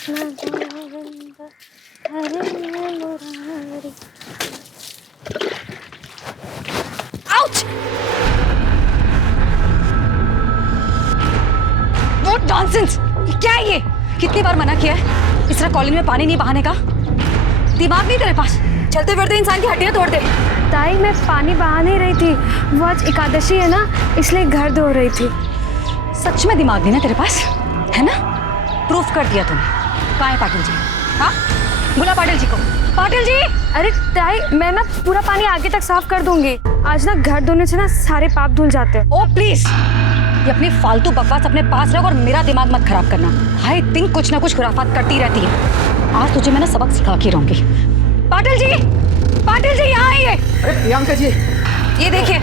Ouch! What nonsense! क्या है ये? कितनी बार मना किया है इस तरह कॉलेज में पानी नहीं बहाने का? दिमाग नहीं तेरे पास? चलते फिरते इंसान की हड्डियां तोड़ दे। ताई मैं पानी बहा नहीं रही थी, वो आज एकादशी है ना, इसलिए घर धो रही थी। सच में दिमाग नहीं ना तेरे पास, है ना? प्रूफ कर दिया तूने। कहाँ है पाटिल जी? हाँ, बुला पाटिल जी को। पाटिल जी! अरे ताई, मैं ना पूरा पानी आगे तक साफ कर दूंगी। आज ना घर धोने से ना सारे पाप धुल जाते हैं। ओ प्लीज, ये अपनी फालतू बकवास अपने पास रख और मेरा दिमाग मत खराब करना। हाय दिन कुछ ना कुछ खुराफात करती रहती है। आज तुझे मैं ना सबक सिखा के रहूंगी। पाटिल जी! पाटिल जी यहाँ आइए। अरे प्रियंका जी, ये देखिए,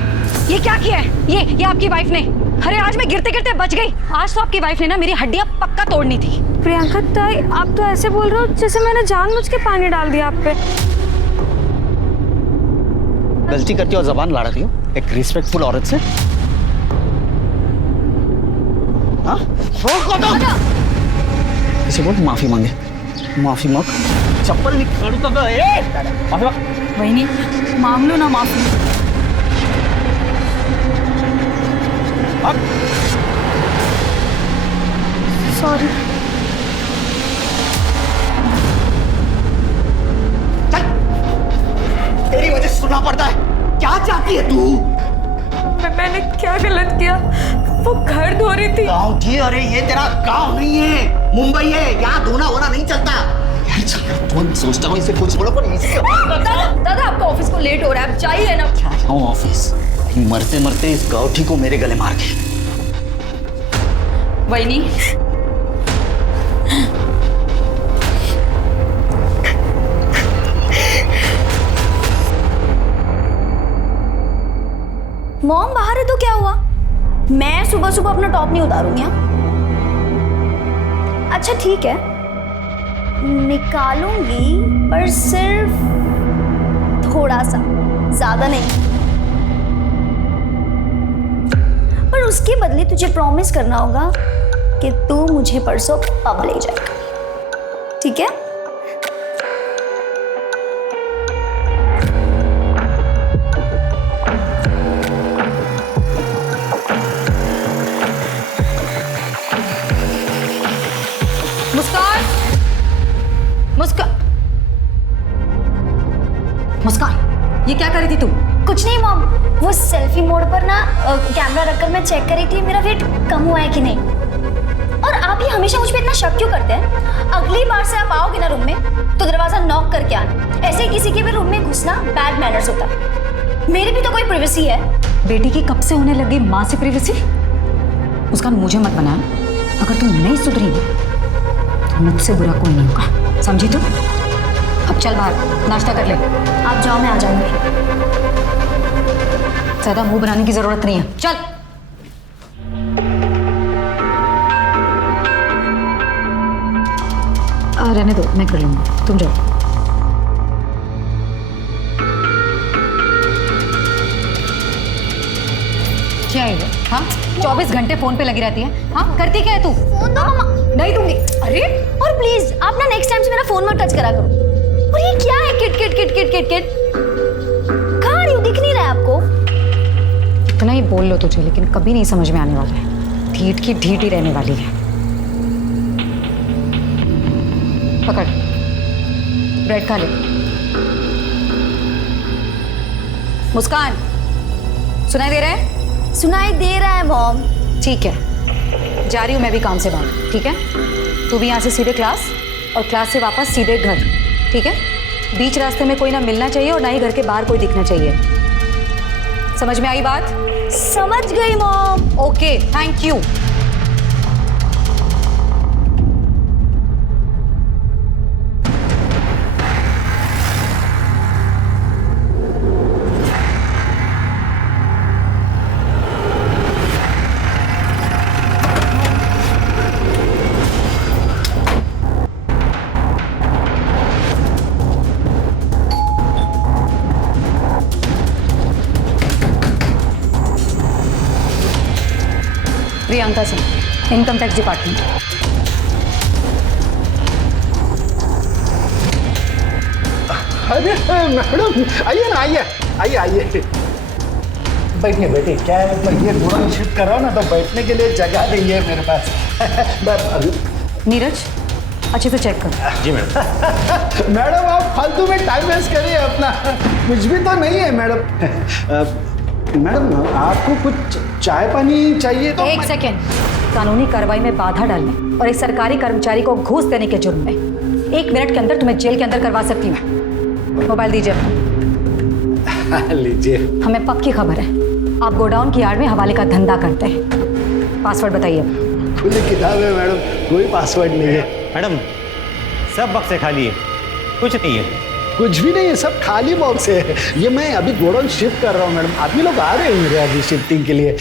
ये क्या किया है? ये आपकी वाइफ ने। अरे आज मैं गिरते गिरते बच गई। आज तो आपकी वाइफ ने ना मेरी हड्डियां पक्का तोड़नी थी। प्रियंका ताई, आप तो ऐसे बोल रहे हो जैसे मैंने जानबूझ के पानी डाल दिया आप पे। गलती करती हो और जबान लड़ाती हो एक रिस्पेक्टफुल औरत से। हाँ? इसे बोल माफी मांगे। माफी मांग। चप्पल निकालू तो माफी मांग। वही मांग लो ना माफी। सॉरी। तेरी वजह से सुनना पड़ता है। क्या चाहती है तू? मैंने क्या गलत किया? वो घर धो रही थी। गाँव थी? अरे ये तेरा गाँव नहीं है, मुंबई है। यहाँ धोना होना नहीं चलता। यार तुम सोचता हूँ इसे कुछ बोलो पर दादा आपका ऑफिस को लेट हो रहा है, आप जाइए ना। क्या ऑफिस? मरते मरते इस गाँठी को मेरे गले मार के। वही मॉम बाहर है तो क्या हुआ? मैं सुबह सुबह अपना टॉप नहीं उतारूंगी। अच्छा ठीक है, निकालूंगी पर सिर्फ थोड़ा सा, ज्यादा नहीं। पर उसके बदले तुझे प्रॉमिस करना होगा कि तू मुझे परसों पब ले जाएगा, ठीक है? मुस्कान! मुस्कान! मुस्कान, ये क्या कर रही थी तू? कुछ नहीं मॉम, वो सेल्फी मोड पर ना कैमरा रखकर मैं चेक कर रही थी मेरा वेट कम हुआ है कि नहीं। और आप ही हमेशा मुझ पे इतना शक क्यों करते हैं? अगली बार से आप आओगे ना रूम में तो दरवाजा नॉक करके आना। ऐसे ही किसी के भी रूम में घुसना बैड मैनर्स होता है। मेरी भी तो कोई प्राइवेसी है। बेटी की कब से होने लगी माँ से प्राइवेसी? मुस्कान मुझे मत बना। अगर तू नहीं सुधरी ना तो मुझसे बुरा कोई नहीं होगा, समझी तू? अब चल बाहर नाश्ता कर ले। आप जाओ, मैं आ जाऊंगी। ज्यादा मुंह बनाने की जरूरत नहीं है, चल। रहने दो, मैं कर लूंगी, तुम जाओ। क्या है ये? हाँ, 24 घंटे फोन पे लगी रहती है। हाँ, करती क्या है तू? फोन दो मम्मा। नहीं दूंगी। अरे और प्लीज आप ना नेक्स्ट टाइम से मेरा फोन मत टच करा करो। और ये क्या है? Kit kit kit kit kit kit. कहाँ रही हूँ? दिख नहीं रहा है आपको? इतना ही बोल लो तुझे, लेकिन कभी नहीं समझ में आने वाला है। ढीठ की ढीठ ही रहने वाली है। पकड़, ब्रेड खा ले। मुस्कान, सुनाई दे रहा है? सुनाई दे रहा है मॉम। ठीक है, जा रही हूँ मैं भी काम से बाहर, ठीक है? तू भी यहाँ से सीधे क्लास और क्लास से वापस सीधे घर, ठीक है? बीच रास्ते में कोई ना मिलना चाहिए और ना ही घर के बाहर कोई दिखना चाहिए। समझ में आई बात? समझ गई mom. Okay, thank you. Priyanka Singh, income tax department. अरे मैडम आइए ना, आइए आइए आइए, बैठिए बैठिए। क्या है, मैं ये गोडाउन शिफ्ट कर रहा हूँ ना, तो बैठने के लिए जगह नहीं है मेरे पास। बस अभी नीरज अच्छे से चेक कर। जी मैडम। मैडम आप फालतू में टाइम वेस्ट करिए अपना, कुछ भी तो नहीं है मैडम। मैडम आपको कुछ चाय पानी चाहिए तो? एक सेकेंड, कानूनी कार्रवाई में बाधा डालने और एक सरकारी कर्मचारी को घूस देने के जुर्म में 1 मिनट के अंदर तुम्हें जेल के अंदर करवा सकती हूँ। मोबाइल दीजिए अपना। लीजिए। हमें पक्की खबर है आप गोडाउन की आड़ में हवाले का धंधा करते हैं। पासवर्ड बताइए। खुली किताब है मैडम, कोई पासवर्ड नहीं है। मैडम सब बक्से खाली है, कुछ नहीं है। कुछ भी नहीं है, सब खाली बॉक्स है। ये मैं अभी गोडाउन शिफ्ट कर रहा हूँ मैडम, आप ही लोग आ रहे हैं मेरे अभी शिफ्टिंग के लिए।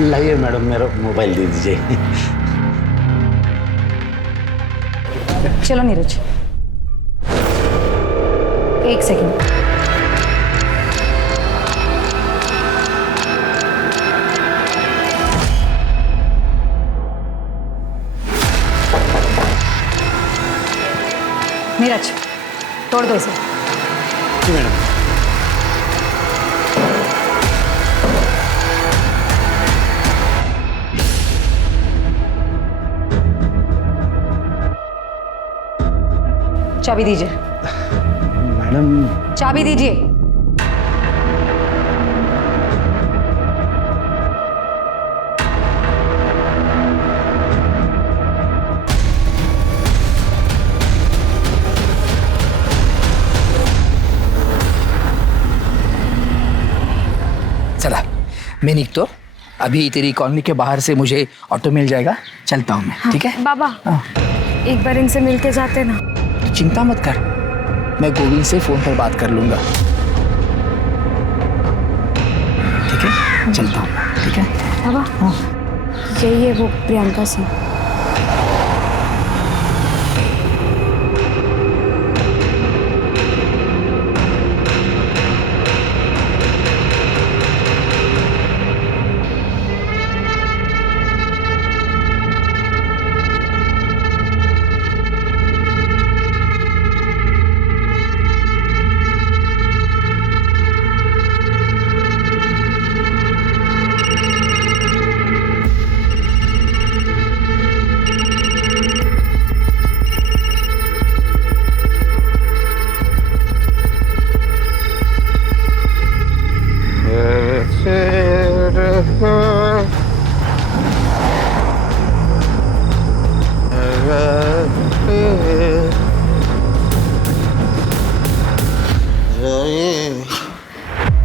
लाइए मैडम, मेरा मोबाइल दे दीजिए। चलो नीरज, 1 सेकेंड। नीरज तोड़ दो इसे। जी मैडम। चाबी दीजिए। मैडम चाबी दीजिए। चला मैं निकतो, अभी तेरी कॉलोनी के बाहर से मुझे ऑटो मिल जाएगा, चलता हूँ मैं। ठीक है बाबा, एक बार इनसे मिलके जाते ना। तो चिंता मत कर, मैं गोविंद से फोन पर बात कर लूंगा। ठीक है चलता हूँ। ठीक है बाबा, यही है वो प्रियंका सिंह।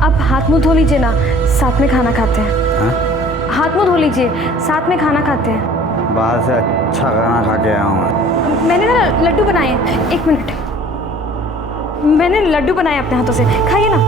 अब हाथ मुंह धो लीजिए ना, साथ में खाना खाते हैं। हाथ मुंह धो लीजिए, साथ में खाना खाते हैं। बाहर से अच्छा खाना खा के आया हूँ। मैंने ना लड्डू बनाए हैं, 1 मिनट। मैंने लड्डू बनाए अपने हाथों से, खाइए ना।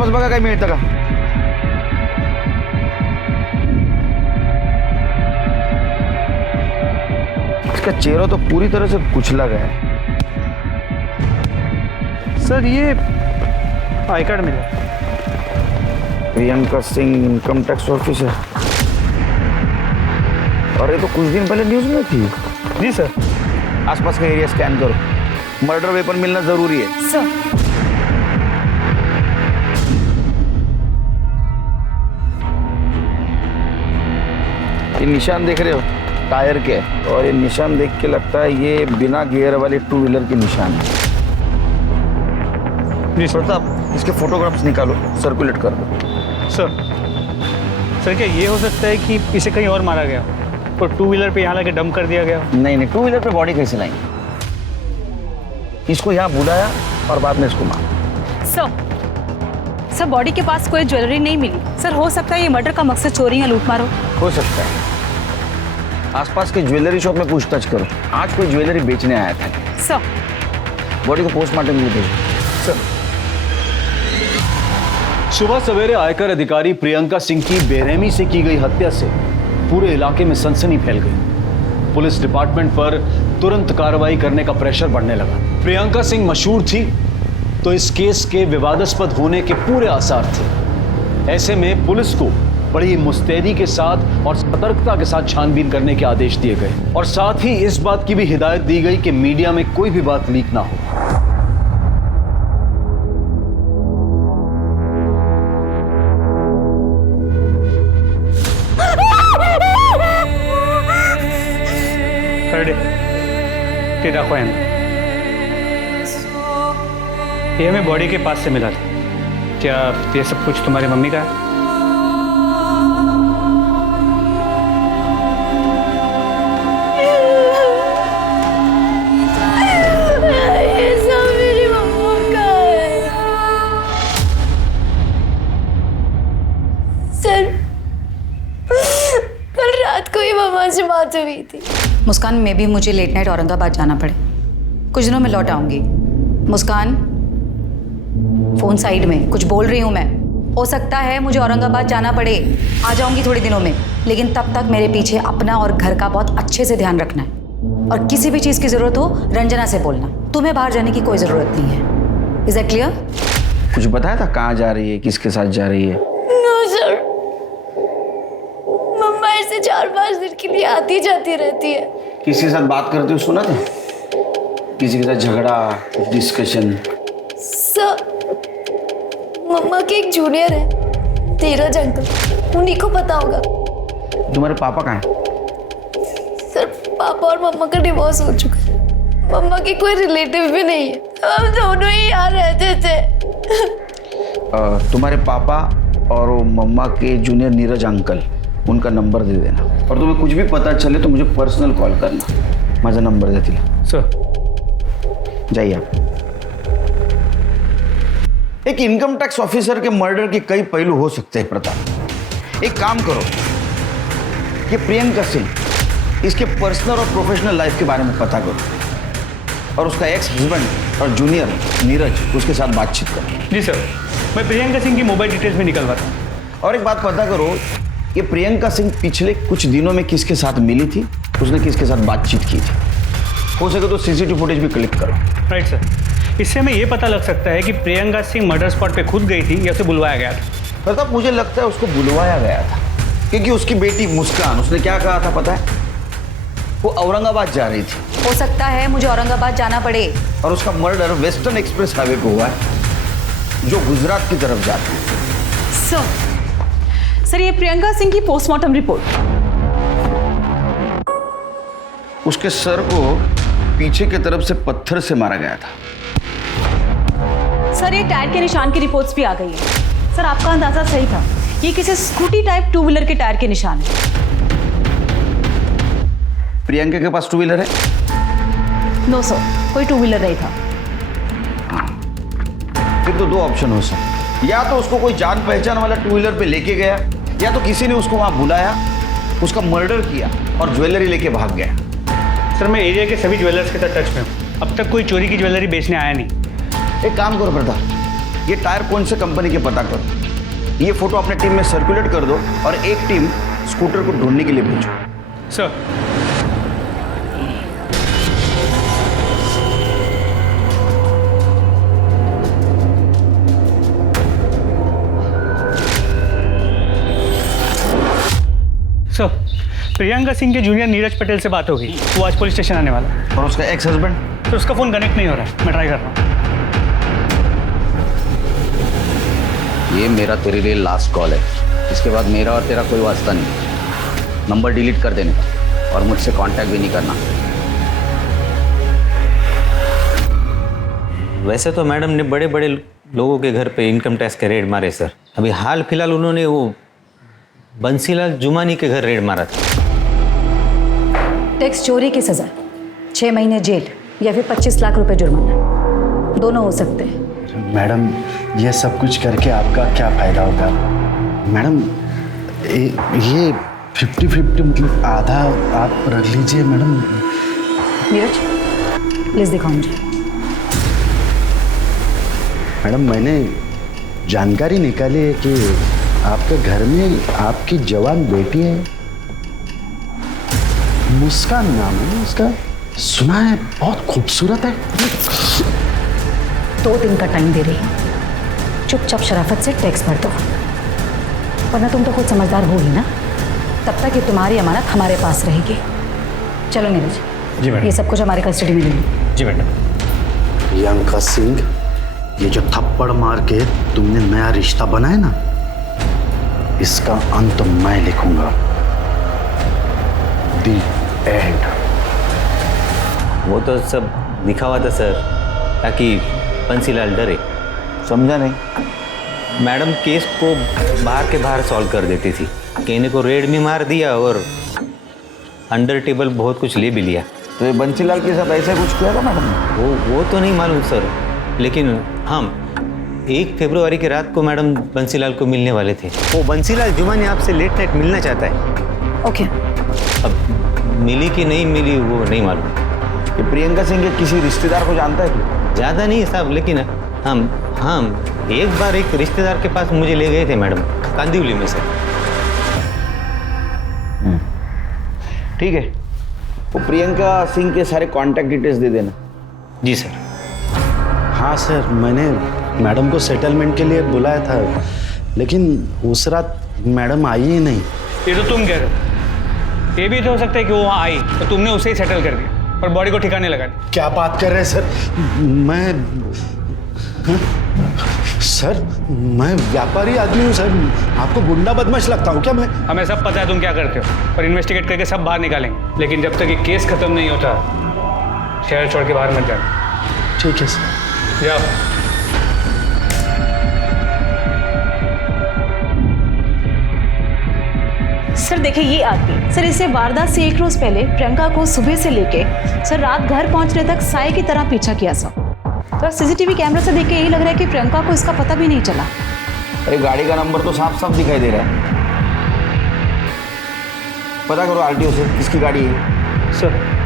आसपास बघा काही मिळतं का? इसका चेहरा तो पूरी तरह से कुचला गया है। सर ये आई कार्ड मिला। Priyanka Singh income tax officer. और ये तो कुछ दिन पहले न्यूज में थी। जी सर। आसपास का एरिया स्कैन करो, मर्डर वेपन मिलना जरूरी है। सर ये निशान देख रहे हो टायर के, और ये निशान देख के लगता है ये बिना गियर वाले 2 व्हीलर के निशान है। जी सर। प्रताप, इसके फोटोग्राफ्स निकालो, सर्कुलेट कर दो। सर क्या ये हो सकता है कि इसे कहीं और मारा गया और 2 व्हीलर पे यहाँ लाके डंप कर दिया गया? नहीं, 2 व्हीलर पे बॉडी कैसे लाएंगे? इसको यहाँ बुलाया और बाद में इसको मारा। सर बॉडी के पास कोई ज्वेलरी नहीं मिली। सर हो सकता है ये मर्डर का मकसद चोरी या लूटमार हो सकता है। आसपास के ज्वेलरी शॉप में पूछताछ करो, आज कोई ज्वेलरी बेचने आया था। सर बॉडी को पोस्टमार्टम के लिए भेजो। सुबह सवेरे आयकर अधिकारी प्रियंका सिंह की बेरहमी से की गई हत्या से पूरे इलाके में सनसनी फैल गई। पुलिस डिपार्टमेंट पर तुरंत कार्रवाई करने का प्रेशर बढ़ने लगा। प्रियंका सिंह मशहूर थी तो इस केस के विवादास्पद होने के पूरे आसार थे। ऐसे में पुलिस को बड़ी मुस्तैदी के साथ और सतर्कता के साथ छानबीन करने के आदेश दिए गए और साथ ही इस बात की भी हिदायत दी गई कि मीडिया में कोई भी बात लीक ना हो। ये देखो ये हमें बॉडी के पास से मिला था। क्या ये सब कुछ तुम्हारी मम्मी का है? ये सब मेरी मम्मा का है। सर कल रात को ही मम्मा से बात हुई थी। मुस्कान, में भी मुझे लेट नाइट औरंगाबाद जाना पड़े, कुछ दिनों में लौट आऊंगी। मुस्कान, फोन साइड में, कुछ बोल रही हूँ मैं। हो सकता है मुझे औरंगाबाद जाना पड़े, आ जाऊंगी थोड़े दिनों में, लेकिन तब तक मेरे पीछे अपना और घर का बहुत अच्छे से ध्यान रखना है। और किसी भी चीज़ की ज़रूरत हो रंजना से बोलना। तुम्हें बाहर जाने की कोई ज़रूरत नहीं है। Is that clear? कुछ बताया था कहाँ जा रही है, किसके साथ जा रही है? नो सर, मम्मा ऐसे 4-5 दिन के लिए आती जाती रहती है। किसी के साथ बात करते हुए सुना था? किसी के साथ झगड़ा, कुछ डिस्कशन? सर मम्मा के एक जूनियर है, धीरज अंकल, उन्हीं को पता होगा। तुम्हारे पापा कहाँ हैं? सर पापा और मम्मा का डिवोर्स हो चुका है। मम्मा के कोई रिलेटिव भी नहीं है, हम दोनों ही यहाँ रहते थे। तुम्हारे पापा और वो मम्मा के जूनियर नीरज अंकल, उनका नंबर दे देना, और तुम्हें कुछ भी पता चले तो मुझे पर्सनल कॉल करना। माझा नंबर देती सर। जाइए आप। एक इनकम टैक्स ऑफिसर के मर्डर के कई पहलू हो सकते हैं प्रताप। एक काम करो, ये प्रियंका सिंह, इसके पर्सनल और प्रोफेशनल लाइफ के बारे में पता करो और उसका एक्स हस्बैंड और जूनियर नीरज, उसके साथ बातचीत करो। जी सर, मैं प्रियंका सिंह की मोबाइल डिटेल्स में निकलवाता हूँ। और एक बात पता करो, ये प्रियंका सिंह पिछले कुछ दिनों में किसके साथ मिली थी, उसने किसके साथ बातचीत की थी। हो सके तो सीसीटीवी फुटेज भी क्लिक करो। राइट सर, इससे हमें ये पता लग सकता है कि प्रियंका सिंह मर्डर स्पॉट पे खुद गई थी या उसे बुलवाया गया था। प्रताप, मुझे लगता है उसको बुलवाया गया था, क्योंकि उसकी बेटी मुस्कान, उसने क्या कहा था पता है? वो औरंगाबाद जा रही थी। हो सकता है मुझे औरंगाबाद जाना पड़े। और उसका मर्डर वेस्टर्न एक्सप्रेस हाईवे पे हुआ है, जो गुजरात की तरफ जाता है। सर ये प्रियंका सिंह की पोस्टमार्टम रिपोर्ट। उसके सर को पीछे की तरफ से पत्थर से मारा गया था। सर ये टायर के निशान की रिपोर्ट्स भी आ गई है। सर आपका अंदाजा सही था, ये किसी स्कूटी टाइप 2 व्हीलर के टायर के निशान है। प्रियंका के पास 2 व्हीलर है? नो सर, कोई 2 व्हीलर नहीं था। फिर तो 2 ऑप्शन हो सकते, या तो उसको कोई जान पहचान वाला 2 व्हीलर पे लेके गया, या तो किसी ने उसको वहां बुलाया, उसका मर्डर किया और ज्वेलरी लेके भाग गया। सर मैं एरिया के सभी ज्वेलर्स के साथ टच में हूँ, अब तक कोई चोरी की ज्वेलरी बेचने आया नहीं। एक काम करो प्रताप, ये टायर कौन से कंपनी के पता करो। ये फोटो अपने टीम में सर्कुलेट कर दो और एक टीम स्कूटर को ढूंढने के लिए भेजो। सर सर, प्रियंका सिंह के जूनियर नीरज पटेल से बात होगी, वो आज पुलिस स्टेशन आने वाला है। और उसका एक्स हस्बैंड? तो उसका फ़ोन कनेक्ट नहीं हो रहा है, मैं ट्राई कर रहा हूँ। ये मेरा तेरे लिए लास्ट कॉल है, इसके बाद मेरा और तेरा कोई वास्ता नहीं। नंबर डिलीट कर देने का और मुझसे कांटेक्ट भी नहीं करना। वैसे तो मैडम ने बड़े बड़े लोगों के घर पे इनकम टैक्स के रेड मारे सर। अभी हाल फिलहाल उन्होंने वो बंसीलाल जुमानी के घर रेड मारा था। टैक्स चोरी की सज़ा 6 महीने जेल या फिर 25 लाख रुपए जुर्माना, दोनों हो सकते हैं। मैडम ये सब कुछ करके आपका क्या फ़ायदा होगा मैडम? ये 50-50 मतलब आधा आप रख लीजिए मैडम। नीरज प्लीज़ दिखाओ मुझे। मैडम मैंने जानकारी निकाली है कि आपके घर में आपकी जवान बेटी है, मुस्कान नाम है उसका, सुना है बहुत खूबसूरत है। 2 दिन का टाइम दे रही हूँ, चुपचाप शराफत से टैक्स भर दो, वरना तुम तो खुद समझदार हो ही ना। तब तक ये तुम्हारी अमानत हमारे पास रहेगी। चलो नीरज, जी मैडम। ये सब कुछ हमारे कस्टडी में ले लो। जी मैडम। प्रियंका सिंह, ये जो थप्पड़ मार के तुमने नया रिश्ता बनाया ना, इसका अंत मैं लिखूंगा। दी एंड। वो तो सब दिखावा था सर, ताकि बंसीलाल डरे। समझा नहीं? मैडम केस को बाहर के बाहर सॉल्व कर देती थी, कहने को रेड भी मार दिया और अंडर टेबल बहुत कुछ ले भी लिया। तो ये बंसीलाल के साथ ऐसा कुछ किया था मैडम ने? वो तो नहीं मालूम सर, लेकिन हम 1 फरवरी की रात को मैडम बंसीलाल को मिलने वाले थे। वो बंसीलाल जुमानी आपसे लेट नाइट मिलना चाहता है। ओके। अब मिली कि नहीं मिली वो नहीं मालूम। ये प्रियंका सिंह के किसी रिश्तेदार को जानता है क्या? ज़्यादा नहीं साहब, लेकिन हम एक बार एक रिश्तेदार के पास मुझे ले गए थे मैडम, कांदिवली में से। ठीक है, वो प्रियंका सिंह के सारे कांटेक्ट डिटेल्स दे देना। जी सर। हाँ सर, मैंने मैडम को सेटलमेंट के लिए बुलाया था, लेकिन उस रात मैडम आई ही नहीं। ये तो तुम कह रहे हो, ये भी तो हो सकता है कि वो वहाँ आई तो तुमने उसे ही सेटल कर दिया और बॉडी को ठिकाने लगा दिया। क्या बात कर रहे हैं सर? सर मैं व्यापारी आदमी हूँ सर, आपको गुंडा बदमाश लगता हूँ क्या मैं? हमें सब पता है तुम क्या करते हो और इन्वेस्टिगेट करके सब बाहर निकालेंगे, लेकिन जब तक ये केस खत्म नहीं होता शहर छोड़ के बाहर मत जाना। ठीक है सर। जाओ। सर देखिए ये आदमी, सर इसे वारदात से 1 रोज पहले प्रियंका को सुबह से लेके सर रात घर पहुंचने तक साए की तरह पीछा किया सर। तो सीसीटीवी कैमरा से देख के यही लग रहा है कि प्रियंका को इसका पता भी नहीं चला। अरे गाड़ी का नंबर तो साफ साफ दिखाई दे रहा है। पता करो आरटीओ से किसकी गाड़ी है। सर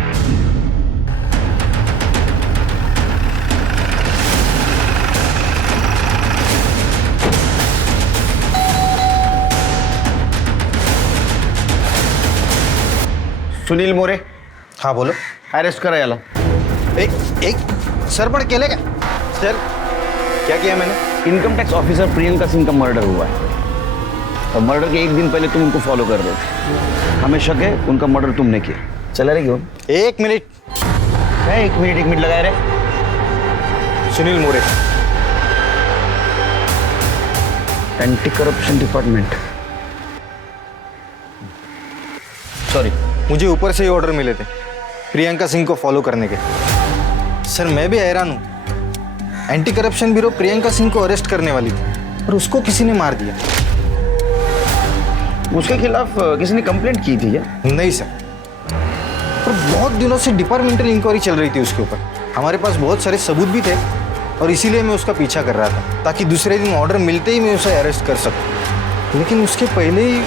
सुनील मोरे। हाँ बोलो। अरेस्ट करा याला। एक सर पण केले क्या? सर क्या किया मैंने? Income tax officer Priyanka Singh का मर्डर हुआ है और मर्डर के 1 दिन पहले तुम उनको फॉलो कर रहे थे। हमें शक है उनका मर्डर तुमने किया। चला रहे क्यों? 1 मिनट। क्या 1 मिनट लगाए रहे? सुनील मोरे, एंटी करप्शन डिपार्टमेंट। सॉरी, मुझे ऊपर से ही ऑर्डर मिले थे प्रियंका सिंह को फॉलो करने के। सर मैं भी हैरान हूँ, anti corruption bureau Priyanka Singh को अरेस्ट करने वाली थी और उसको किसी ने मार दिया। उसके खिलाफ किसी ने कंप्लेंट की थी क्या? नहीं सर, पर बहुत दिनों से डिपार्टमेंटल इंक्वायरी चल रही थी उसके ऊपर। हमारे पास बहुत सारे सबूत भी थे और इसीलिए मैं उसका पीछा कर रहा था, ताकि दूसरे दिन ऑर्डर मिलते ही मैं उसे अरेस्ट कर सकूं। लेकिन उसके पहले ही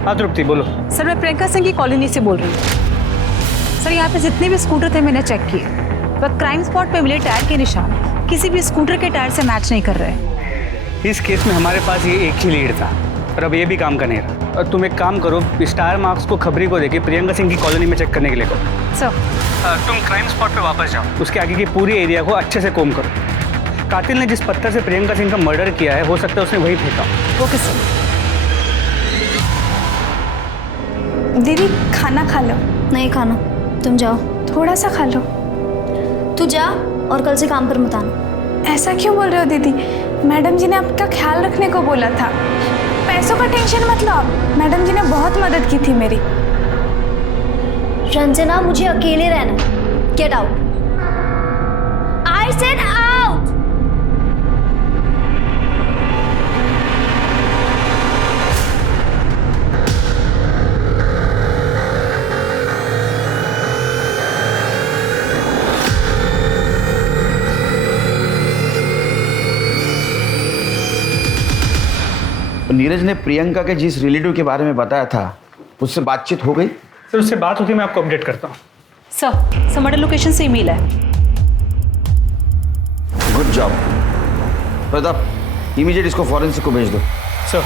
हाँ तृप्ति बोलो। सर मैं प्रियंका सिंह की कॉलोनी से बोल रही हूँ। सर यहाँ पे जितने भी स्कूटर थे मैंने चेक किए, पर क्राइम स्पॉट पे मिले टायर के निशान किसी भी स्कूटर के टायर से मैच नहीं कर रहे। इस केस में हमारे पास ये एक ही लीड था, पर अब ये भी काम का नहीं रहा। और तुम एक काम करो, इस टायर मार्क्स को खबरी को देके प्रियंका सिंह की कॉलोनी में चेक करने के लिए करो। सर तुम क्राइम स्पॉट पे वापस जाओ, उसके आगे की पूरी एरिया को अच्छे से कोम करो। कातिल ने जिस पत्थर से प्रियंका सिंह का मर्डर किया है, हो सकता है उसने वही फेंका। Okay sir. दीदी खाना खा लो। नहीं खाना, तुम जाओ। थोड़ा सा खा लो। तू जा और कल से काम पर मत आना। ऐसा क्यों बोल रहे हो दीदी? मैडम जी ने आपका ख्याल रखने को बोला था। पैसों का टेंशन मत लो आप, मैडम जी ने बहुत मदद की थी मेरी। रंजना, मुझे अकेले रहना। Get out. I said out. Neeraj ने प्रियंका के जिस रिलेटिव के बारे में बताया था, उससे बातचीत हो गई? सर उससे बात होती, मैं आपको अपडेट करता हूँ। सर मर्डर लोकेशन से ईमेल है। गुड जॉब प्रताप, इमीडिएट इसको फॉरेंसिक को भेज दो। सर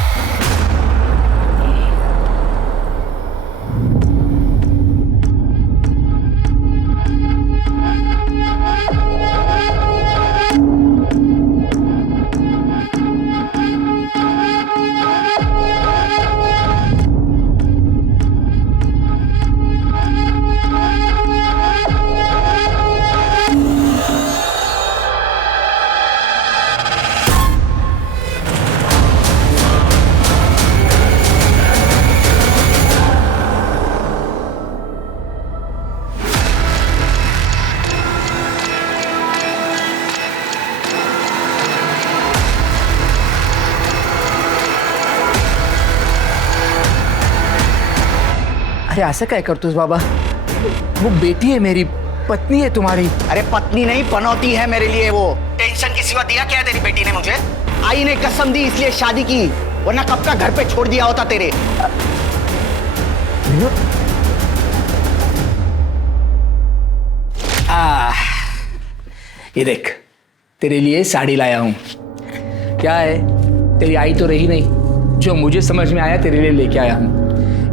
अरे ऐसा क्या करतूस बाबा, वो बेटी है मेरी, पत्नी है तुम्हारी। अरे पत्नी नहीं, पनौती है मेरे लिए वो। टेंशन के सिवा दिया क्या है तेरी बेटी ने मुझे? आई ने कसम दी इसलिए शादी की, वरना कब का घर पे छोड़ दिया होता तेरे। ये देख, तेरे लिए साड़ी लाया हूं। क्या है, तेरी आई तो रही नहीं, जो मुझे समझ में आया तेरे लिए लेके आया हूं।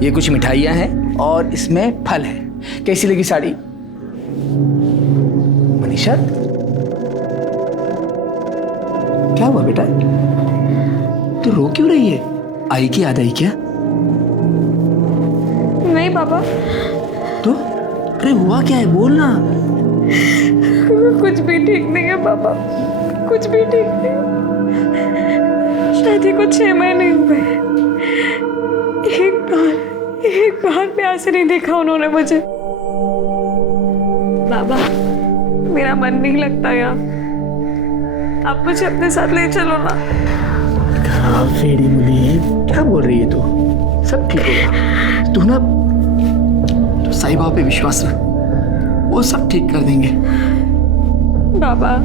ये कुछ मिठाइयां हैं और इसमें फल है। कैसी लगी साड़ी मनीषा? क्या हुआ बेटा, तू रो क्यों रही है? आई की याद आई क्या? नहीं पापा। तो अरे हुआ क्या है, बोल ना। कुछ भी ठीक नहीं है पापा, कुछ भी ठीक नहीं। शादी को 6 महीने हुए, एक बार प्यार से नहीं देखा उन्होंने मुझे। बाबा मेरा मन नहीं लगता यहाँ, आप मुझे अपने साथ ले चलो ना। फेड़ी मुली, क्या बोल रही है तू? सब ठीक होगा, तू ना तो साईं बाबा पे विश्वास रख, वो सब ठीक कर देंगे। बाबा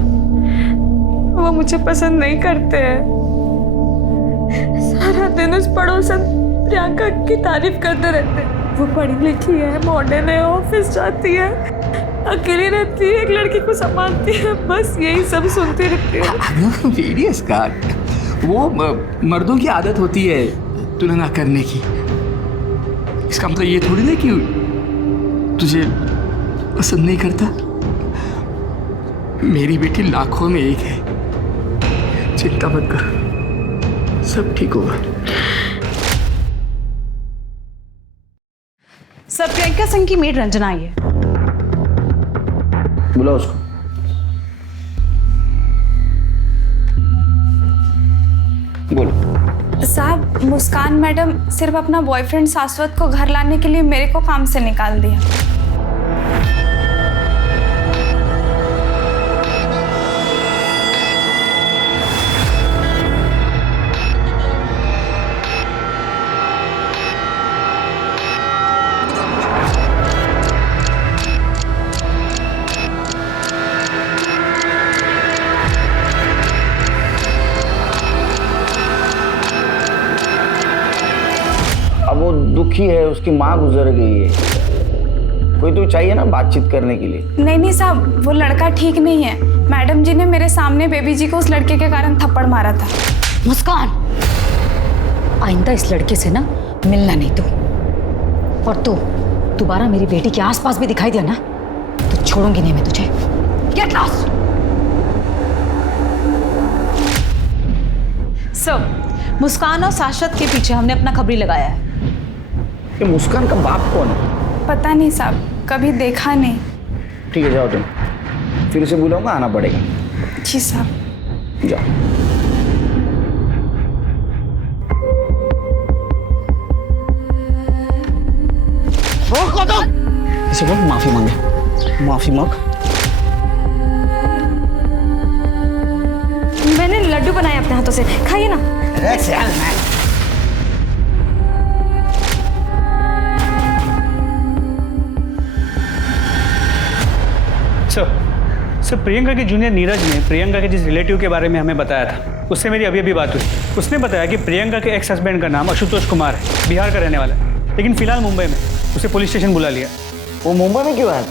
वो मुझे पसंद नहीं करते हैं, सारा दिन उस पड़ोसन प्रियंका की तारीफ करते रहते हैं। वो पढ़ी लिखी है, मॉडर्न है, ऑफिस जाती है, अकेली रहती है, एक लड़की को संभालती है, बस यही सब सुनती रहती है। वो मर्दों की आदत होती है तुलना करने की। इसका मतलब ये थोड़ी ना कि तुझे पसंद नहीं करता। मेरी बेटी लाखों में एक है, चिंता मत कर, सब ठीक होगा। सर प्रियंका सिंह की मेड रंजना आई है। बुलाओ उसको। बोलो। साहब, मुस्कान मैडम सिर्फ अपना बॉयफ्रेंड शाश्वत को घर लाने के लिए मेरे को काम से निकाल दिया। अब वो दुखी है, उसकी माँ गुजर गई है। कोई तो चाहिए ना बातचीत करने के लिए। नहीं साहब, वो लड़का ठीक नहीं है। मैडम जी ने मेरे सामने बेबी जी को उस लड़के के कारण थप्पड़ मारा था। मुस्कान, आइंदा इस लड़के से ना मिलना नहीं तू। और तू दोबारा मेरी बेटी के आसपास भी दिखाई दिया ना तो छोड़ूंगी नहीं मैं तुझे। Get lost. सर, मुस्कान और शाश्वत के पीछे हमने अपना खबरी लगाया है। ये मुस्कान का बाप कौन है? पता नहीं साहब, कभी देखा नहीं। ठीक है जाओ तुम, फिर से बुलाऊंगा, आना पड़ेगा। जी साहब। जाओ। इसे बोल माफी मांगे, माफी मांग। मैंने लड्डू बनाए अपने हाथों से, खाइए ना। सर प्रियंका के जूनियर नीरज ने प्रियंका के जिस रिलेटिव के बारे में हमें बताया था, उससे मेरी अभी बात हुई। उसने बताया कि प्रियंका के एक्स हस्बैंड का नाम आशुतोष कुमार है, बिहार का रहने वाला है, लेकिन फिलहाल मुंबई में। उसे पुलिस स्टेशन बुला लिया। वो मुंबई में क्यों आया?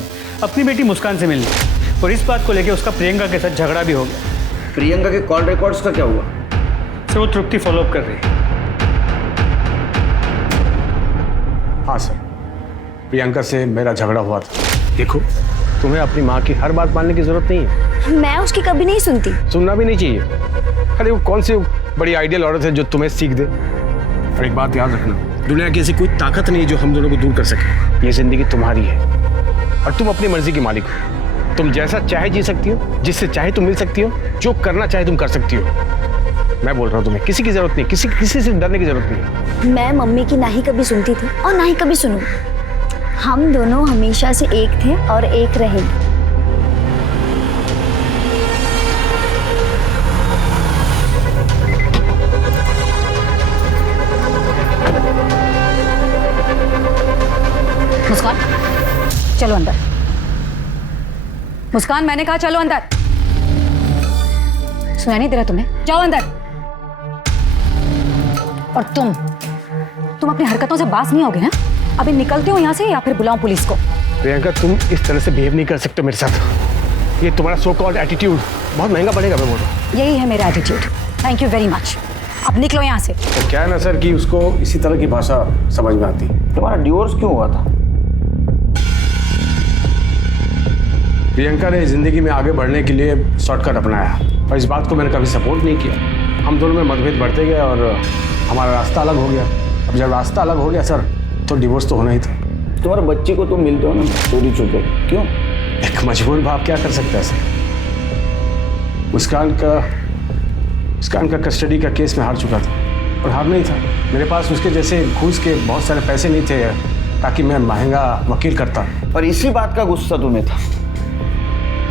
अपनी बेटी मुस्कान से मिलने, और इस बात को लेकर उसका प्रियंका के साथ झगड़ा भी हो गया। प्रियंका के कॉल रिकॉर्ड्स का क्या हुआ? सर वो तृप्ति फॉलोअप कर रही है। हाँ सर, प्रियंका से मेरा झगड़ा हुआ था। देखो, तुम्हें अपनी माँ की हर बात मानने की जरूरत नहीं है। मैं उसकी कभी नहीं सुनती। सुनना भी नहीं चाहिए। अरे वो कौन सी बड़ी आइडियल औरत है जो तुम्हें सीख दे। और एक बात याद रखना, दुनिया की ऐसी कोई ताकत नहीं है जो हम दोनों को दूर कर सके। ये जिंदगी तुम्हारी है और तुम अपनी मर्जी की मालिक हो। तुम जैसा चाहे जी सकती हो, जिससे चाहे तुम मिल सकती हो, जो करना चाहे तुम कर सकती हो। मैं बोल रहा हूँ, तुम्हें किसी की जरूरत नहीं, किसी से डरने की जरूरत नहीं। मैं मम्मी की ना ही कभी सुनती थी और ना ही कभी सुनूं। हम दोनों हमेशा से एक थे और एक रहेंगे। मुस्कान, चलो अंदर। मुस्कान, मैंने कहा चलो अंदर। सुनाई नहीं दे रहा तुम्हें? जाओ अंदर। और तुम अपनी हरकतों से बाज नहीं होगे ना? अभी निकलते हो यहाँ से या फिर बुलाऊं पुलिस को? प्रियंका, तुम इस तरह से बिहेव नहीं कर सकते मेरे साथ। ये तुम्हारा सो कॉल्ड एटीट्यूड बहुत महंगा पड़ेगा। मैं बोल रहा हूँ, यही है मेरा attitude. Thank you very much. अब निकलो यहाँ से। तो क्या है ना सर कि उसको इसी तरह की भाषा समझ में आती। तुम्हारा डिवोर्स क्यों हुआ था? प्रियंका ने जिंदगी में आगे बढ़ने के लिए शॉर्टकट अपनाया और इस बात को मैंने कभी सपोर्ट नहीं किया। हम दोनों में मतभेद बढ़ते गए और हमारा रास्ता अलग हो गया। अब जब रास्ता अलग हो गया सर, तो डिवोर्स तो होना ही था। तुम्हारे बच्चे को तुम मिलते हो ना चोरी छुपे, क्यों? एक मजबूर बाप क्या कर सकता है सर? मुस्कान का कस्टडी का केस में हार चुका था और हार नहीं था। मेरे पास उसके जैसे घूस के बहुत सारे पैसे नहीं थे ताकि मैं महंगा वकील करता। और इसी बात का गुस्सा तुम्हें था।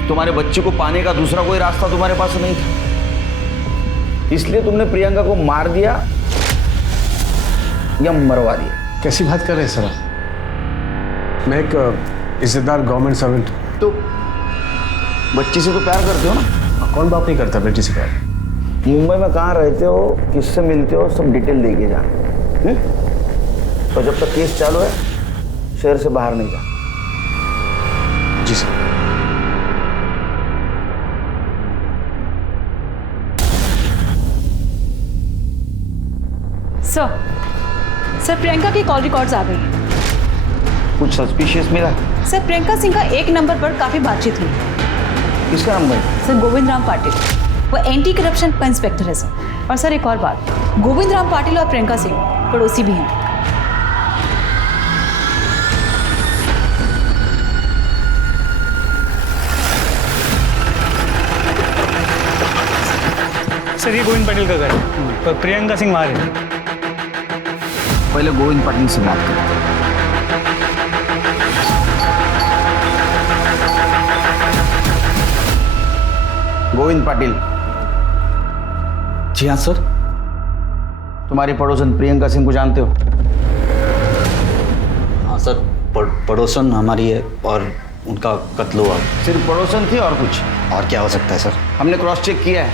तुम्हारे बच्चे को पाने का दूसरा कोई रास्ता तुम्हारे पास नहीं था, इसलिए तुमने प्रियंका को मार दिया या मरवा दिया। कैसी बात कर रहे हैं सर आप? मैं एक इज्जतदार गवर्नमेंट सर्वेंट। तो बच्ची से तो प्यार करते हो ना? कौन बाप नहीं करता बेटी से प्यार? मुंबई में कहाँ रहते हो, किससे मिलते हो, सब डिटेल देके जाना। तो जब तक केस चालू है शहर से बाहर नहीं जाना। जी सर। सर प्रियंका की कॉल रिकॉर्ड्स आ गई। कुछ सस्पिशियस मिला? सर प्रियंका सिंह का एक नंबर पर काफी बातचीत हुई। किसका नंबर? सर गोविंद राम पाटिल, वो एंटी करप्शन का इंस्पेक्टर है सर। और सर एक और बात, गोविंद राम पाटिल और प्रियंका सिंह पड़ोसी भी हैं। सर ये गोविंद पाटिल का घर है और प्रियंका सिंह वहाँ रहती है। पहले गोविंद पाटिल से बात करें। गोविंद पाटिल। जी हाँ सर। तुम्हारी पड़ोसन प्रियंका सिंह को जानते हो? हाँ सर, पड़ोसन हमारी है और उनका कत्ल हुआ। सिर्फ पड़ोसन थी और कुछ? और क्या हो सकता है सर? हमने क्रॉस चेक किया है,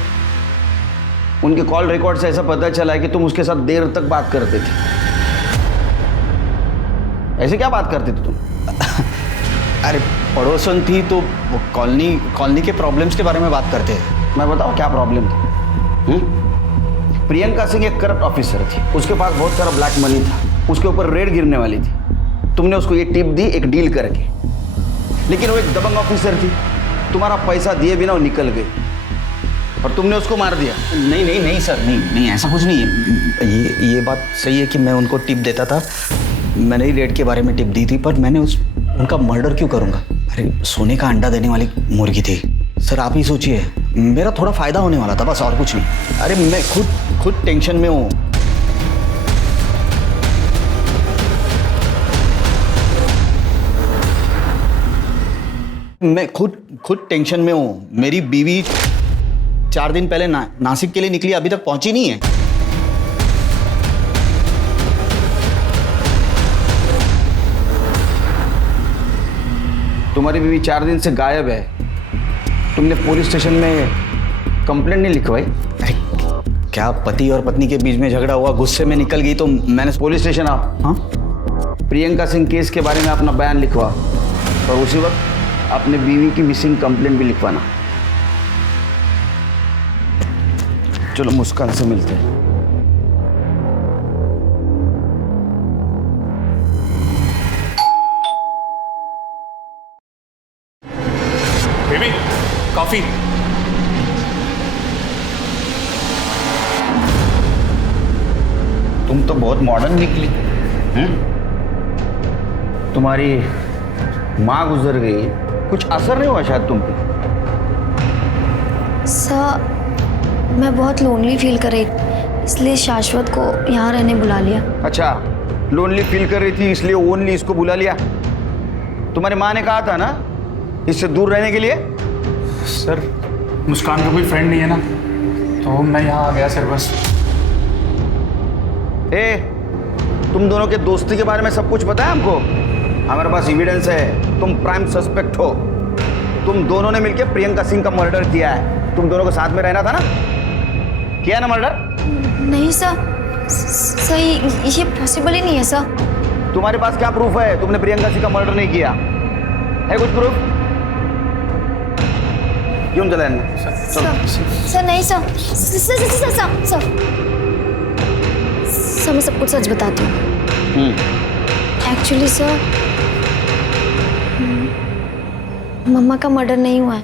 उनके कॉल रिकॉर्ड से ऐसा पता चला है कि तुम उसके साथ देर तक बात करते थे। ऐसे क्या बात करते थे तुम? अरे पड़ोसन थी तो वो कॉलोनी के प्रॉब्लम्स के बारे में बात करते हैं। मैं बताऊँ क्या प्रॉब्लम था? प्रियंका सिंह एक करप्ट ऑफिसर थी, उसके पास बहुत सारा ब्लैक मनी था, उसके ऊपर रेड गिरने वाली थी। तुमने उसको ये टिप दी एक डील करके, लेकिन वो एक दबंग ऑफिसर थी, तुम्हारा पैसा दिए बिना वो निकल गई और तुमने उसको मार दिया। नहीं सर, नहीं ऐसा कुछ नहीं है। ये बात सही है कि मैं उनको टिप देता था, मैंने ही रेड के बारे में टिप दी थी, पर मैंने उनका मर्डर क्यों करूँगा? अरे सोने का अंडा देने वाली मुर्गी थी सर, आप ही सोचिए, मेरा थोड़ा फायदा होने वाला था बस, और कुछ नहीं। अरे मैं खुद टेंशन में हूँ। मैं खुद टेंशन में हूँ। मेरी बीवी 4 दिन पहले नासिक के लिए निकली, अभी तक पहुंची नहीं है। तुम्हारी बीवी 4 दिन से गायब है, तुमने पुलिस स्टेशन में कंप्लेंट नहीं लिखवाई? अरे क्या पति और पत्नी के बीच में झगड़ा हुआ, गुस्से में निकल गई तो मैंने पुलिस स्टेशन आओ। हाँ प्रियंका सिंह केस के बारे में अपना बयान लिखवा और उसी वक्त अपने बीवी की मिसिंग कंप्लेंट भी लिखवाना। चलो मुस्कान से मिलते हैं। Baby coffee. तुम तो बहुत मॉडर्न निकली हैं? तुम्हारी माँ गुजर गई, कुछ असर नहीं हुआ शायद तुम पे? सर मैं बहुत लोनली फील कर रही, इसलिए शाश्वत को यहाँ रहने बुला लिया। अच्छा, लोनली फील कर रही थी इसलिए ओनली इसको बुला लिया? तुम्हारी माँ ने कहा था ना इससे दूर रहने के लिए? सर मुस्कान का कोई फ्रेंड नहीं है ना, तो मैं यहाँ आ गया सर बस। तुम दोनों के दोस्ती के बारे में सब कुछ पता है हमको, हमारे पास एविडेंस है, तुम प्राइम सस्पेक्ट हो। तुम दोनों ने मिलकर प्रियंका सिंह का मर्डर किया है, तुम दोनों को साथ में रहना था ना, किया ना मर्डर? नहीं सर, ये पॉसिबल ही नहीं है सर। तुम्हारे पास क्या प्रूफ है तुमने प्रियंका सिंह का मर्डर नहीं किया है? कुछ प्रूफ? क्यों चला सर नहीं सर मैं सब कुछ सच बताती हूँ। एक्चुअली सर मम्मा का मर्डर नहीं हुआ है,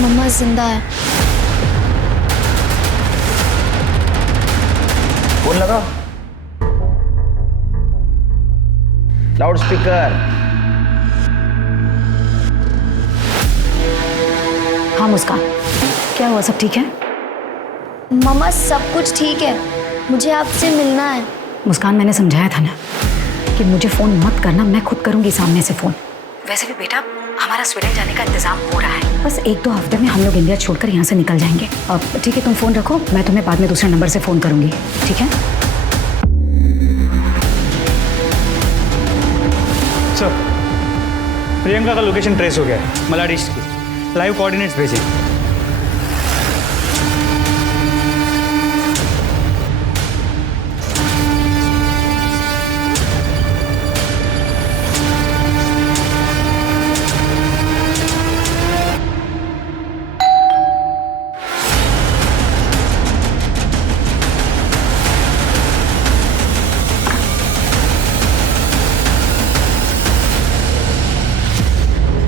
मम्मा जिंदा है। फोन लगाओ, लाउड स्पीकर। हाँ मुस्कान, क्या हुआ, सब ठीक है? मम्मा सब कुछ ठीक है, मुझे आपसे मिलना है। मुस्कान मैंने समझाया था ना कि मुझे फ़ोन मत करना, मैं खुद करूंगी सामने से फ़ोन। वैसे भी बेटा हमारा स्वीडन जाने का इंतजाम हो रहा है, बस 1-2 हफ्ते में हम लोग इंडिया छोड़कर यहाँ से निकल जाएंगे। अब ठीक है, तुम फ़ोन रखो, मैं तुम्हें बाद में दूसरे नंबर से फ़ोन करूंगी, ठीक है? सर प्रियंका का लोकेशन ट्रेस हो गया है, मलाड ईस्ट की। लाइव कोऑर्डिनेट्स भेजें।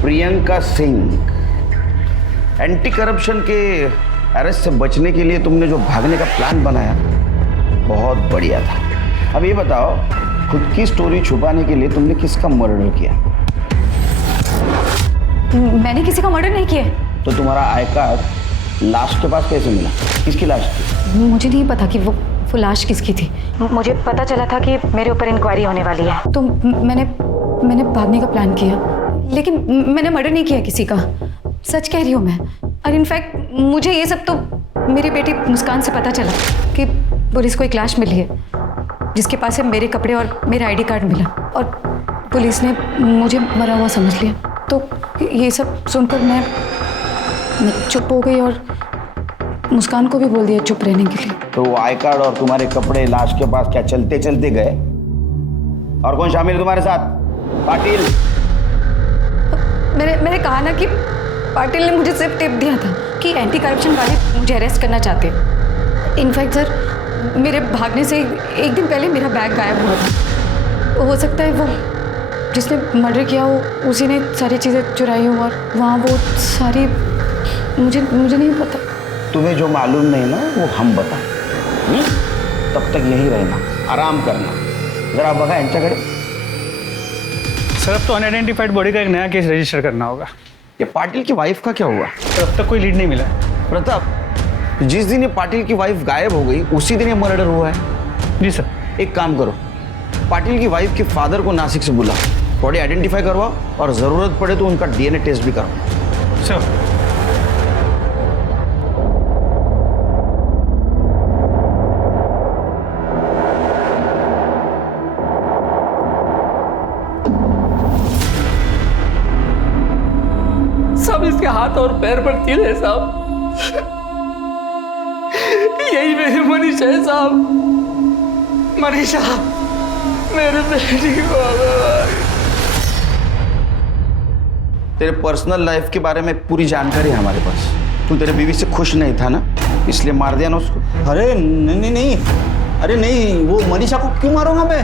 प्रियंका सिंह, एंटी करप्शन के अरेस्ट से बचने के लिए तुमने जो भागने का प्लान बनाया बहुत बढ़िया था। अब ये बताओ, खुद की स्टोरी छुपाने के लिए तुमने किसका मर्डर किया? मैंने किसी का मर्डर नहीं किया। तो तुम्हारा आई कार्ड लाश के पास कैसे मिला? किसकी लाश थी? मुझे नहीं पता कि वो लाश किसकी थी। मुझे पता चला था कि मेरे ऊपर इंक्वायरी होने वाली है, तो मैंने भागने का प्लान किया, लेकिन मैंने मर्डर नहीं किया किसी का, सच कह रही हूँ मैं। और इनफैक्ट मुझे ये सब तो मेरी बेटी मुस्कान से पता चला कि पुलिस को एक लाश मिली है जिसके पास से मेरे कपड़े और मेरा आईडी कार्ड मिला, और पुलिस ने मुझे मरा हुआ समझ लिया। तो ये सब सुनकर मैं चुप हो गई और मुस्कान को भी बोल दिया चुप रहने के लिए। तो वो आई कार्ड और तुम्हारे कपड़े लाश के पास क्या चलते चलते गए? और कौन शामिल है तुम्हारे साथ? पाटिल। मैंने कहा ना कि पाटिल ने मुझे सिर्फ टिप दिया था कि एंटी करप्शन वाले मुझे अरेस्ट करना चाहते हैं। इनफैक्ट सर, मेरे भागने से एक दिन पहले मेरा बैग गायब हुआ था। हो सकता है वो जिसने मर्डर किया हो उसी ने सारी चीज़ें चुराई हो, और वहाँ वो सारी मुझे नहीं पता। तुम्हें जो मालूम नहीं ना वो हम बताएं। तब तक यही रहना, आराम करना। जरा बघा यांच्याकडे। सर अब तो अनआइडेंटिफाइड बॉडी का एक नया केस रजिस्टर करना होगा। ये पाटिल की वाइफ का क्या हुआ? सर अब तक कोई लीड नहीं मिला। प्रताप, जिस दिन ये पाटिल की वाइफ गायब हो गई उसी दिन ये मर्डर हुआ है। जी सर। एक काम करो, पाटिल की वाइफ के फादर को नासिक से बुला, बॉडी आइडेंटिफाई करवाओ और जरूरत पड़े तो उनका डीएनए टेस्ट भी करो। सर सब इसके हाथ और पैर पर तिल है साहब। यही मेरी मनीषा है साहब। मनीषा, मेरे बेटी को तेरे पर्सनल लाइफ के बारे में पूरी जानकारी है हमारे पास। तू तेरे बीवी से खुश नहीं था ना, इसलिए मार दिया ना उसको। अरे नहीं, अरे नहीं, वो मनीषा को क्यों मारूंगा मैं?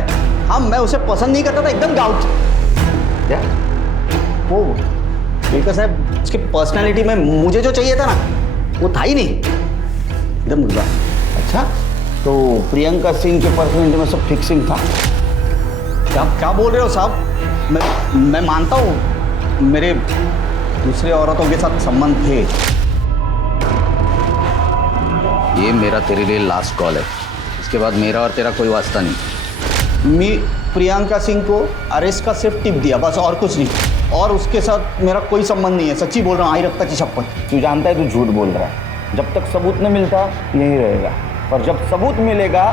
हाँ, मैं उसे पसंद नहीं करता था, एकदम डाउट। क्या? वो बिल्कुल साहब, उसकी पर्सनालिटी में मुझे जो चाहिए था ना वो था ही नहीं, एकदम मुर्गा। अच्छा, तो प्रियंका सिंह के पर्सनालिटी में सब फिक्सिंग था? क्या बोल रहे हो साहब? मैं मानता हूँ मेरे दूसरे औरतों के साथ संबंध थे। ये मेरा तेरे लिए लास्ट कॉल है, इसके बाद मेरा और तेरा कोई वास्ता नहीं। मैं प्रियंका सिंह को अरेस्ट का सिर्फ टिप दिया, बस, और कुछ नहीं। और उसके साथ मेरा कोई संबंध नहीं है, सच्ची बोल रहा हूँ, आई रफ्ता की शपथ। तू जानता है तू झूठ बोल रहा है। जब तक सबूत नहीं मिलता यहीं रहेगा, और जब सबूत मिलेगा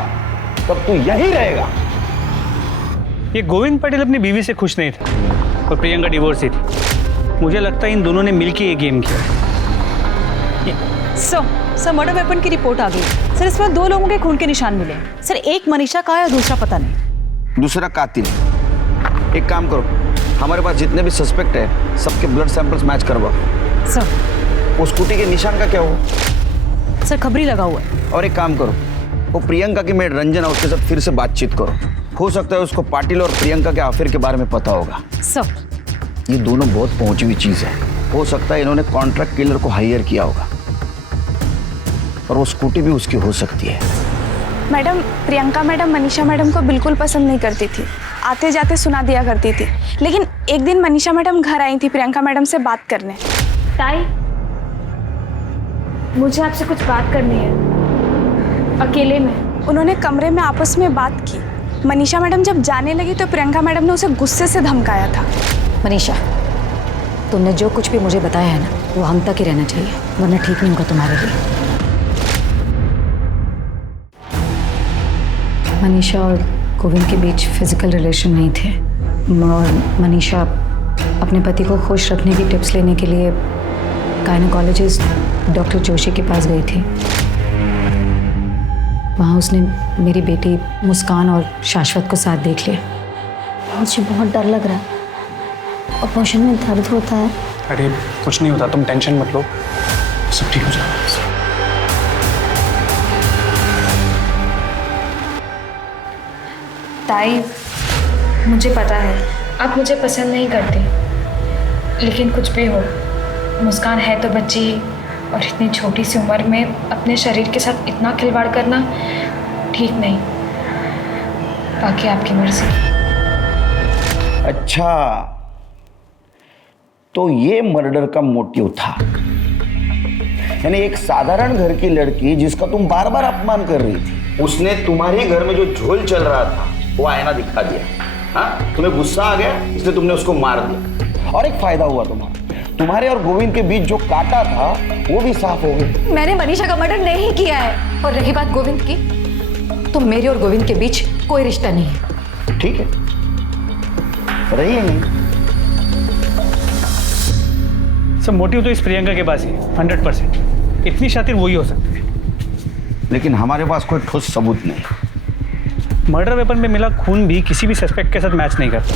तब तू यहीं रहेगा। ये गोविंद पटेल अपनी बीवी से खुश नहीं था और प्रियंका डिवोर्स थी। मुझे लगता है इन दोनों ने मिलकर ये गेम किया। सर मर्डर वेपन की रिपोर्ट आ गई। सर इसमें 2 लोगों के खून के निशान मिले। सर एक मनीषा का है और दूसरा पता नहीं। दूसरा कातिल। एक काम करो, हमारे पास जितने भी सस्पेक्ट है सबके ब्लड सैंपल्स मैच करवाओ। सर वो स्कूटी के निशान का क्या हुआ? सर खबरी लगा हुआ है। और एक काम करो, वो प्रियंका की मेड रंजन और उसके साथ फिर से बातचीत करो। हो सकता है उसको पाटिल और प्रियंका के अफेयर के बारे में पता होगा। सर ये दोनों बहुत पहुंची हुई चीज है। हो सकता है इन्होंने कॉन्ट्रैक्ट किलर को हायर किया होगा, और वो स्कूटी भी उसकी हो सकती है। Madam, Priyanka madam Manisha madam को बिल्कुल पसंद नहीं करती थी, आते जाते सुना दिया करती थी। लेकिन एक दिन मनीषा मैडम घर आई थी प्रियंका मैडम से बात करने। ताई, मुझे आपसे कुछ बात करनी है, अकेले में। उन्होंने कमरे में आपस में बात की। मनीषा मैडम जब जाने लगी तो प्रियंका मैडम ने उसे गुस्से से धमकाया था। मनीषा, तुमने जो कुछ भी मुझे बताया है ना वो हम तक ही रहना चाहिए, वरना ठीक नहीं होगा तुम्हारे लिए। मनीषा और गोविंद के बीच फिजिकल रिलेशन नहीं थे, और मनीषा अपने पति को खुश रखने की टिप्स लेने के लिए गायनेकोलॉजिस्ट डॉक्टर जोशी के पास गई थी। वहाँ उसने मेरी बेटी मुस्कान और शाश्वत को साथ देख लिया। मुझे बहुत डर लग रहा है, ऑपरेशन में दर्द होता है। अरे कुछ नहीं होता, तुम टेंशन मत लो, सब ठीक हो जाएगा। ताई, मुझे पता है आप मुझे पसंद नहीं करते, लेकिन कुछ भी हो, मुस्कान है तो बच्ची ही, और इतनी छोटी सी उम्र में अपने शरीर के साथ इतना खिलवाड़ करना ठीक नहीं। बाकी आपकी मर्जी। अच्छा, तो ये मर्डर का मोटिव था। यानी एक साधारण घर की लड़की जिसका तुम बार बार अपमान कर रही थी, उसने तुम्हारे घर में जो झोल चल रहा था वो आईना दिखा दिया। हाँ, तुम्हें गुस्सा आ गया इसलिए तुमने उसको मार दिया, और एक फायदा हुआ तुम्हारे और गोविंद के बीच जो कांटा था वो भी साफ हो गया। मैंने मनीषा का मर्डर नहीं किया है, और रही बात गोविंद की, तो मेरे और गोविंद के बीच कोई रिश्ता नहीं है। ठीक है, रही है नहीं। सब मोटिव तो इस प्रियंका के पास ही 100%। इतनी शातिर वही हो सकती है। लेकिन हमारे पास कोई ठोस सबूत नहीं। मर्डर वेपन में मिला खून भी किसी भी सस्पेक्ट के साथ मैच नहीं करता।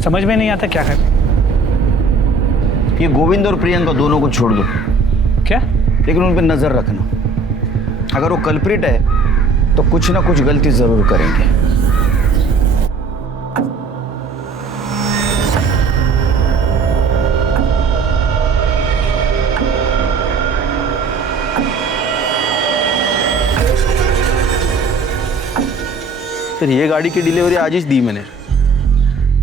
समझ में नहीं आता क्या करें। ये गोविंद और प्रियंका दोनों को छोड़ दो। क्या? लेकिन उन पर नजर रखना, अगर वो कल्प्रिट है तो कुछ ना कुछ गलती जरूर करेंगे। सर ये गाड़ी की डिलीवरी आज ही दी मैंने।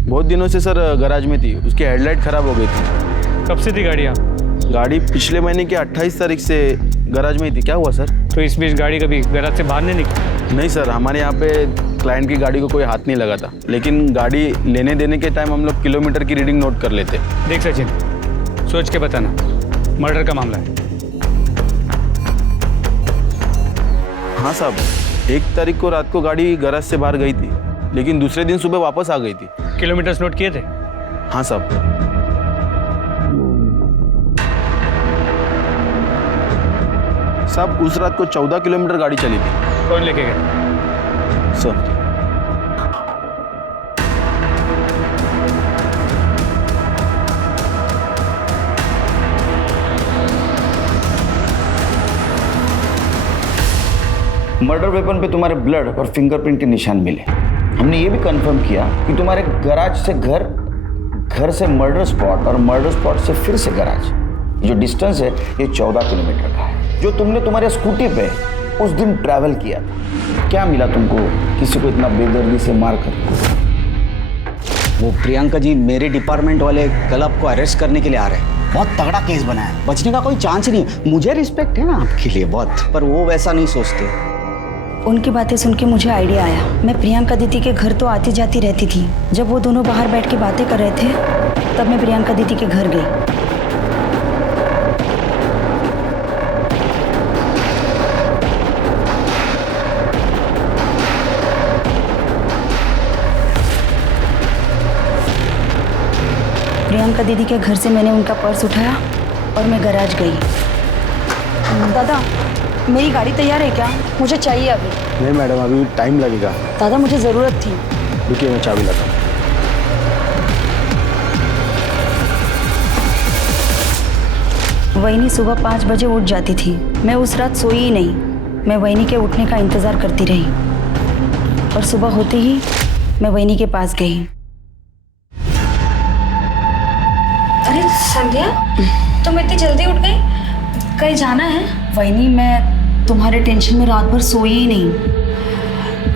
बहुत दिनों से सर गैराज में थी, उसकी हेडलाइट खराब हो गई थी। कब से थी गाड़ी यहाँ? गाड़ी पिछले महीने की 28 तारीख से गैराज में ही थी। क्या हुआ सर? तो इस बीच गाड़ी कभी गैराज से बाहर नहीं निकली? नहीं सर, हमारे यहाँ पे क्लाइंट की गाड़ी को कोई हाथ नहीं लगा था, लेकिन गाड़ी लेने देने के टाइम हम लोग किलोमीटर की रीडिंग नोट कर लेते। देख सचिन, सोच के बताना, मर्डर का मामला है। हाँ साहब, 1 तारीख को रात को गाड़ी गैराज से बाहर गई थी, लेकिन दूसरे दिन सुबह वापस आ गई थी। किलोमीटर्स नोट किए थे? हाँ साहब। साहब उस रात को 14 किलोमीटर गाड़ी चली थी। कौन लेके गया? सर मर्डर वेपन पे तुम्हारे ब्लड और फिंगरप्रिंट के निशान मिले। हमने ये भी कंफर्म किया कि तुम्हारे गैराज से घर, घर से मर्डर स्पॉट और मर्डर स्पॉट से फिर से गैराज, जो डिस्टेंस है ये 14 किलोमीटर का है, जो तुमने तुम्हारे स्कूटी पे उस दिन ट्रैवल किया था। क्या मिला तुमको किसी को इतना बेदर्दी से मार कर? वो प्रियंका जी, मेरे डिपार्टमेंट वाले कल आपको अरेस्ट करने के लिए आ रहे हैं। बहुत तगड़ा केस बना है, बचने का कोई चांस नहीं है। मुझे रिस्पेक्ट है ना आपके लिए बहुत, पर वो वैसा नहीं सोचते। उनकी बातें सुन के मुझे आइडिया आया। मैं प्रियंका दीदी के घर तो आती जाती रहती थी। जब वो दोनों बाहर बैठ के बातें कर रहे थे, तब मैं प्रियंका दीदी के घर गई। प्रियंका दीदी के घर से मैंने उनका पर्स उठाया और मैं गैराज गई। दादा, मेरी गाड़ी तैयार है क्या? मुझे चाहिए अभी। नहीं मैडम, अभी टाइम लगेगा। दादा, मुझे ज़रूरत थी। रुकिए, मैं चाबी लाता हूँ। वहीनी सुबह 5 बजे उठ जाती थी। मैं उस रात सोई ही नहीं। मैं वहीनी के उठने का इंतज़ार करती रही और सुबह होते ही मैं वहीनी के पास गई। अरे संध्या, तुम इतनी जल्दी उठ गई? कहीं जाना है? वहीनी, मैं तुम्हारे टेंशन में रात भर सोई ही नहीं।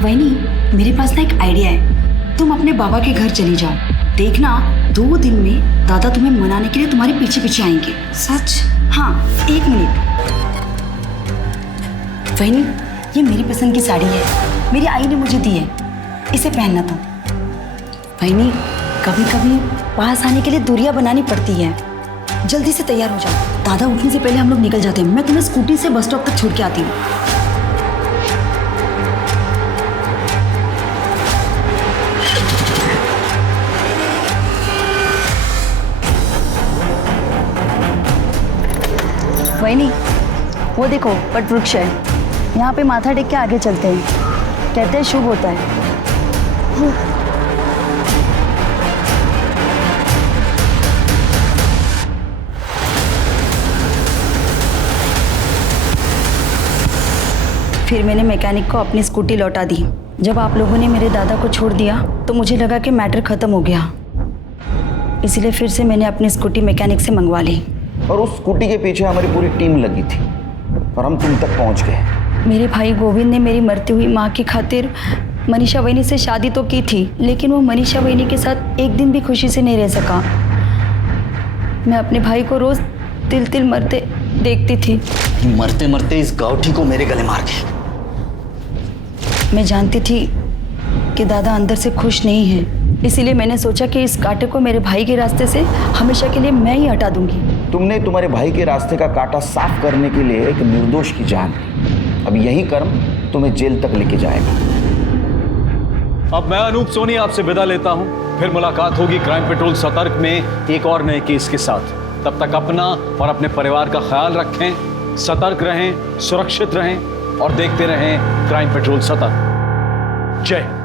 वहीनी, मेरे पास ना एक आइडिया है। तुम अपने बाबा के घर चली जाओ। देखना 2 दिन में दादा तुम्हें मनाने के लिए तुम्हारे पीछे पीछे आएंगे। सच? हाँ, 1 मिनट। वहीनी, ये मेरी पसंद की साड़ी है, मेरी आई ने मुझे दी है, इसे पहनना तुम। वहीनी, कभी कभी पास आने के लिए दूरियां बनानी पड़ती है। जल्दी से तैयार हो जाओ, दादा उठने से पहले हम लोग निकल जाते हैं। मैं तुम्हें स्कूटी से बस स्टॉप तक छोड़ के आती हूँ। वहीनी, वो देखो वट वृक्ष है, यहाँ पे माथा टेक के आगे चलते हैं। कहते हैं शुभ होता है। फिर मैंने मैकेनिक को अपनी स्कूटी लौटा दी। जब आप लोगों ने मेरे दादा को छोड़ दिया तो मुझे लगा कि मैटर ख़त्म हो गया, इसलिए फिर से मैंने अपनी स्कूटी मैकेनिक से मंगवा ली। और उस स्कूटी के पीछे हमारी पूरी टीम लगी थी और हम तुम तक पहुंच गए। मेरे भाई गोविंद ने मेरी मरती हुई माँ की खातिर मनीषा वहीनी से शादी तो की थी, लेकिन वो मनीषा वहीनी के साथ एक दिन भी खुशी से नहीं रह सका। मैं अपने भाई को रोज़ तिल तिल मरते देखती थी। मरते मरते इस गाउठी को मेरे गले मार गई। मैं जानती थी कि दादा अंदर से खुश नहीं है, इसीलिए मैंने सोचा कि इस कांटे को मेरे भाई के रास्ते से हमेशा के लिए मैं ही हटा दूंगी। तुमने तुम्हारे भाई के रास्ते का कांटा साफ करने के लिए एक निर्दोष की जान दी। अब यही कर्म तुम्हें जेल तक लेके जाएगा। अब मैं अनूप सोनी आपसे विदा लेता हूं। फिर मुलाकात होगी क्राइम पेट्रोल सतर्क में एक और नए केस के साथ। तब तक अपना और अपने परिवार का ख्याल रखें, सतर्क रहें, सुरक्षित रहें। और देखते रहें क्राइम पेट्रोल 17। जय